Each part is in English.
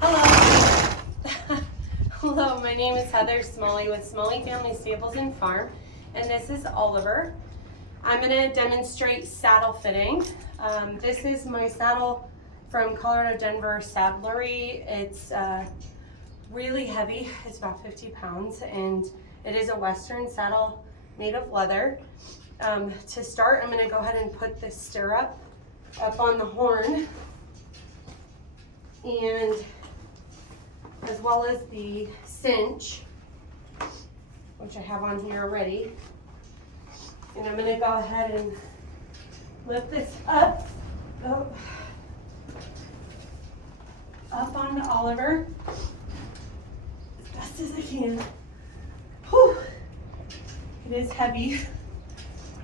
Hello. Hello, my name is Heather Smalley with Smalley Family Stables and Farm, and this is Oliver. I'm going to demonstrate saddle fitting. This is my saddle from Colorado Denver Saddlery. It's really heavy. It's about 50 pounds, and it is a Western saddle made of leather. To start, I'm going to go ahead and put the stirrup up on the horn, and as well as the cinch, which I have on here already. And I'm going to go ahead and lift this up, up onto Oliver as best as I can. Whew. It is heavy,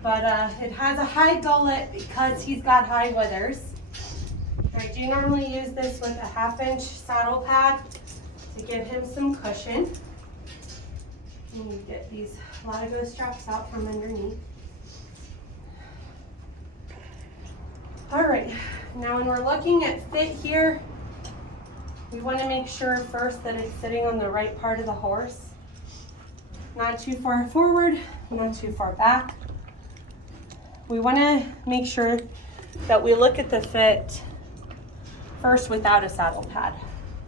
but it has a high gullet because he's got high withers. I do normally use this with a 1/2-inch saddle pad to give him some cushion. And you get these Latigo straps out from underneath. All right, now when we're looking at fit here, we want to make sure first that it's sitting on the right part of the horse. Not too far forward, not too far back. We want to make sure that we look at the fit first without a saddle pad.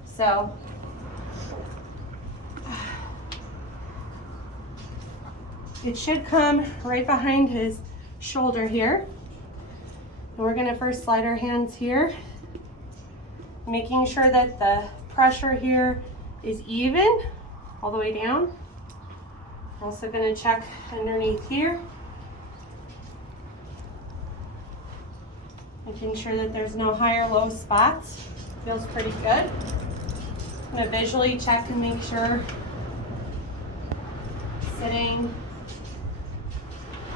So it should come right behind his shoulder here. And we're going to first slide our hands here, making sure that the pressure here is even all the way down. Also going to check underneath here, making sure that there's no high or low spots. Feels pretty good. I'm going to visually check and make sure it's sitting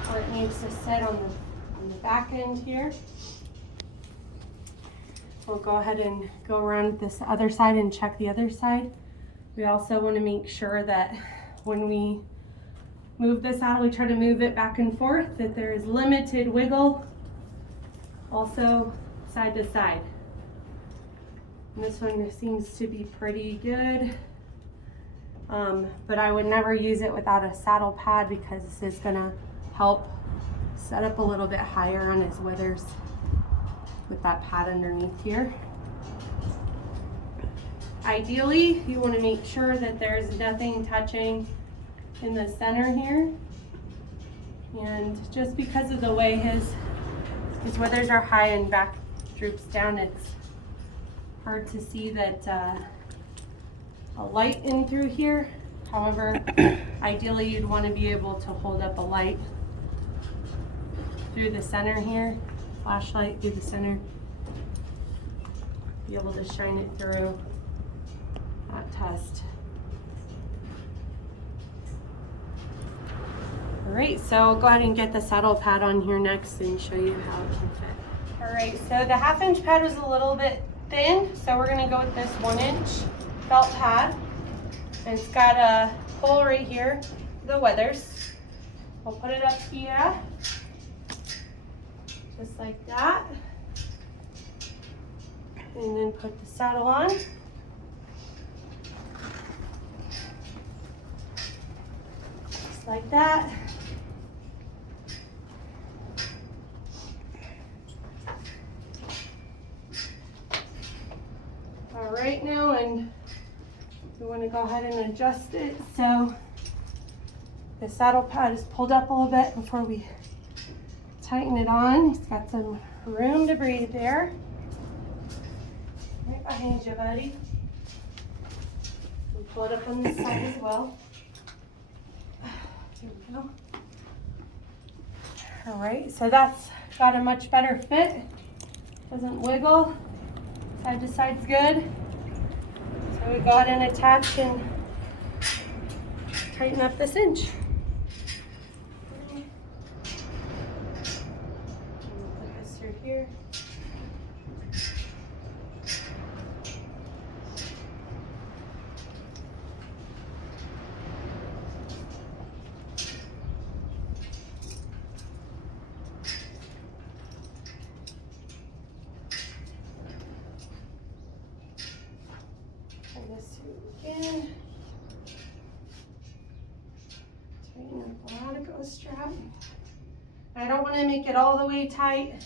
where it needs to sit on the back end here. We'll go ahead and go around this other side and check the other side. We also want to make sure that when we move the saddle, we try to move it back and forth, that there is limited wiggle, also side to side. And this one seems to be pretty good, but I would never use it without a saddle pad because this is gonna help set up a little bit higher on his withers with that pad underneath here. Ideally, you want to make sure that there's nothing touching in the center here. And just because of the way his withers are high and back droops down, it's hard to see that a light in through here. However, ideally you'd want to be able to hold up a light through the center here, flashlight through the center, be able to shine it through that test. All right, so go ahead and get the saddle pad on here next and show you how it can fit. All right, so the 1/2-inch pad was a little bit thin, so we're gonna go with this 1-inch felt pad. It's got a hole right here for the withers. We'll put it up here, just like that. And then put the saddle on. Just like that. All right now, and we want to go ahead and adjust it so the saddle pad is pulled up a little bit before we tighten it on. He's got some room to breathe there. Right behind you, buddy. We'll pull it up on this side as well. There we go. All right, so that's got a much better fit. Doesn't wiggle. Side to side's good. So we go ahead and attach and tighten up the cinch. Put this through here. Again. Tighten up the latigo strap. I don't want to make it all the way tight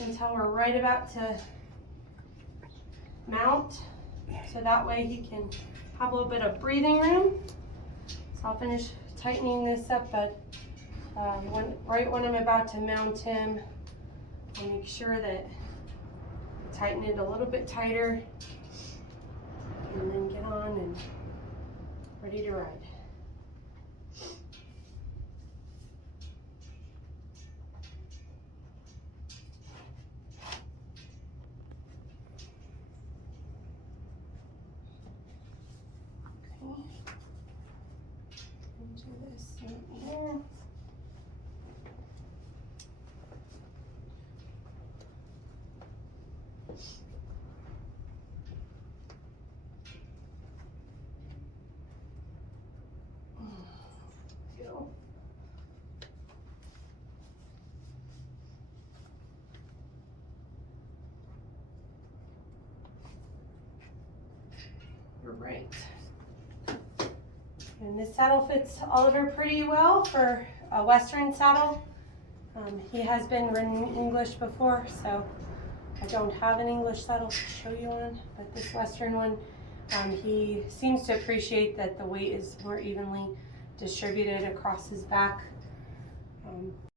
until we're right about to mount, so that way he can have a little bit of breathing room. So I'll finish tightening this up, but right when I'm about to mount him, I'll make sure that I tighten it a little bit tighter and then get on and ready to ride. Do this right here. Go. You're right. And this saddle fits Oliver pretty well for a Western saddle. He has been ridden English before, so I don't have an English saddle to show you on, but this Western one, he seems to appreciate that the weight is more evenly distributed across his back.